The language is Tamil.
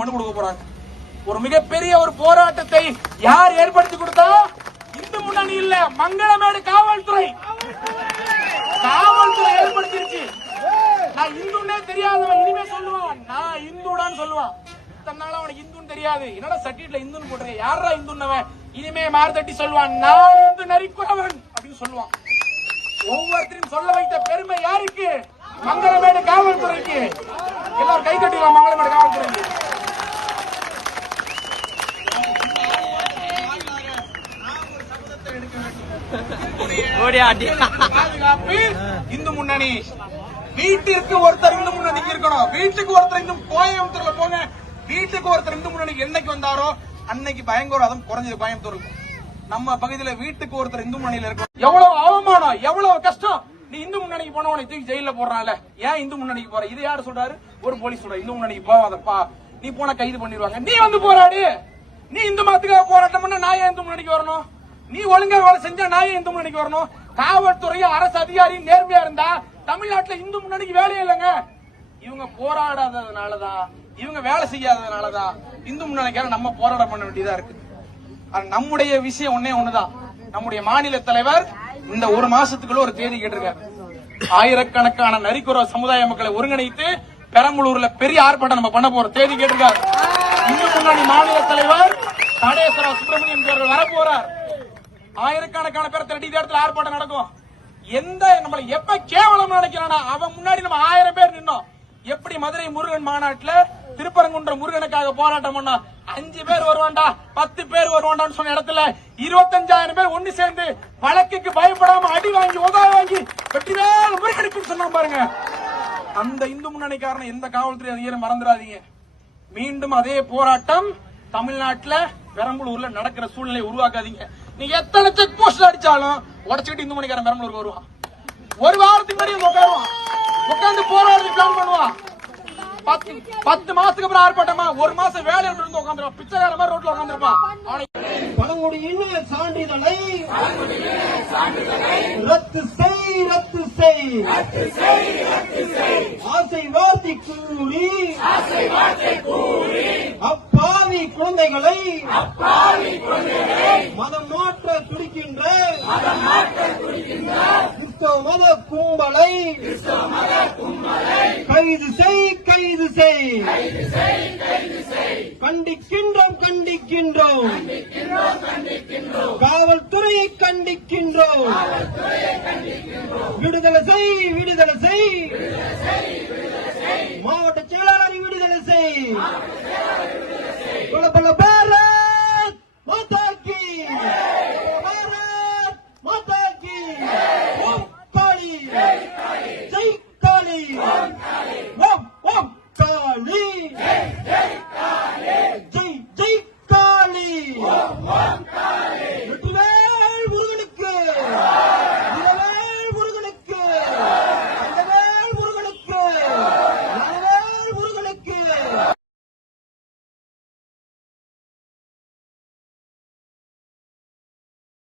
மனு கொடுக்க போறாங்க. ஒரு மிகப்பெரிய ஒரு போராட்டத்தை யார் ஏற்படுத்தி கொடுத்தா? இந்து முன்னணி இல்ல மங்களமேடு காவல்துறை. காவல்துறை ஏற்படுத்திருச்சு. நான் இந்துன்னே தெரியாதவன் இனிமே சொல்லுவான் நான் இந்துடான்னு சொல்லுவான் இத்தனை நாள் அவனுக்கு இந்துன்னு தெரியாது. என்னடா சர்டிஃபிகேட்ல இந்துன்னு போட்டிருக்க? யாரா இந்துன்னவன் இனிமே மாறு தட்டி சொல்லுவான் நான் வந்து நரிக்குறவன் அப்படின்னு சொல்லுவான். ஒவ்வொருத்தரையும் சொல்ல வைத்த பெருமை யாருக்கு? மங்களமேடு காவல்துறைக்கு. எல்லாரும் கை தட்டிடலாம் மங்களமேடு காவல்துறைக்கு. பாதுகாப்பு இந்து முன்னணி. வீட்டிற்கு ஒருத்தர் இந்து முன்னணிக்கு இருக்கணும். வீட்டுக்கு ஒருத்தர் இந்து கோயம்புத்தூர்ல போங்க. வீட்டுக்கு ஒருத்தர் இந்து முன்னணிக்கு என்னைக்கு வந்தாரோ அன்னைக்கு பயங்கரவாதம் குறைஞ்சது கோயம்புத்தூருக்கு. நம்ம பகுதியில வீட்டுக்கு ஒருத்தர் இந்து முன்னணியில இருக்கணும். எவ்வளவு அவமானம் எவ்வளவு கஷ்டம். நீ இந்து முன்னணிக்கு போன உனக்கு தூக்கி ஜெயில போடுறான்ல. ஏன் இந்து முன்னணிக்கு போற? இது யாரு சொல்றாரு? ஒரு போலீஸ் சொல்ற இந்து முன்னணிக்கு போவாதப்பா. நீ போனா கைது பண்ணிடுவாங்க. நீ வந்து போராடு. நீ இந்து மதத்துக்காக போராட்டம் பண்ண நான் ஏன் இந்து முன்னணிக்கு வரணும்? நீ ஒழுங்கா வேலை செஞ்சா நான் இந்து முன்னணிக்கு வரணும்? காவல்துறையும் அரசு அதிகாரி நேர்மையா இருந்தா தமிழ்நாட்டுல இந்து முன்னணிக்கு வேலையே இல்லைங்க. இவங்க போராடாததுனாலதான் இவங்க வேலை செய்யாததுனாலதான் இந்து முன்னணிக்காக நம்ம போராடம் பண்ண வேண்டியதா இருக்கு. நம்முடைய விஷயம் ஒன்னே ஒண்ணுதான். நம்முடைய மாநில தலைவர் இந்த ஒரு மாசத்துக்குள்ள ஒரு தேதி கேட்டிருக்காரு. ஆயிரக்கணக்கான நரிக்குற சமுதாய மக்களை ஒருங்கிணைத்து பெரம்பலூர்ல பெரிய ஆர்ப்பாட்டம் நம்ம பண்ண போறோம் தேதி கேட்டிருக்காரு. இந்து முன்னணி மாநில தலைவர் நடேஸ்வர சுப்பிரமணியம் அவர்கள் வரப்போறார். போறார் ஆயிரக்கணக்கான பேர் திரட்டி இடத்துல ஆர்ப்பாட்டம் நடக்கும். எந்த நம்மளை எப்ப கேவலம் நினைக்கிறானா அவன் முன்னாடி நம்ம ஆயிரம் பேர் நின்னோம். எப்படி மதுரை முருகன் மாநாட்டுல திருப்பரங்குன்ற முருகனுக்காக போராட்டம் பண்ணா அஞ்சு பேர் வருவான்டா பத்து பேர் வருவான்டான்னு சொன்ன இடத்துல இருபத்தஞ்சாயிரம் பேர் ஒண்ணு சேர்ந்து வழக்குக்கு பயப்படாம அடி வாங்கி உதவி வாங்கி வெற்றிவேல் முருகனுக்கு சொன்னா பாருங்க. அந்த இந்து முன்னணிக்காரன் எந்த காவல்துறை அதிகாரம் மறந்துடாதீங்க. மீண்டும் அதே போராட்டம் தமிழ்நாட்டுல பெரம்பலூர்ல நடக்கிற சூழ்நிலை உருவாக்காதீங்க. நீ எத்தனை செக் போஸ்ட் அடிச்சாலும் உடச்சுக்கிட்டு இந்து மணிக்காரன் பெரம்பலூருக்கு வருவான் ஒரு வாரத்துக்கு முன்னாடி உட்காருவான். உட்காந்து போராடுறதுக்கு பிளான் பண்ணுவான் பத்து பத்து மாசத்துக்கு அப்புறம் ஆர்ப்பாட்டமா ஒரு மாசம் வேலை இருந்து உட்காந்துருவான் பிச்சைக்கார மாதிரி ரோட்ல உட்காந்துருப்பான் அவனை பழங்குடியின சான்றிதழை. ரத்து செய் ரத்து செய். ஆசை வார்த்தை கூறி. அப்பாவி குழந்தைகளை மதம் மாற்ற துடிக்கின்ற கிறிஸ்தவ மத கும்பலை கைது செய் கைது செய். கண்டிக்கின்றோம் கண்டிக்கின்றோம். காவல்துறையை கண்டிக்கின்றோம். விடுதலை செய் விடுதலை செய். Cinco Cali.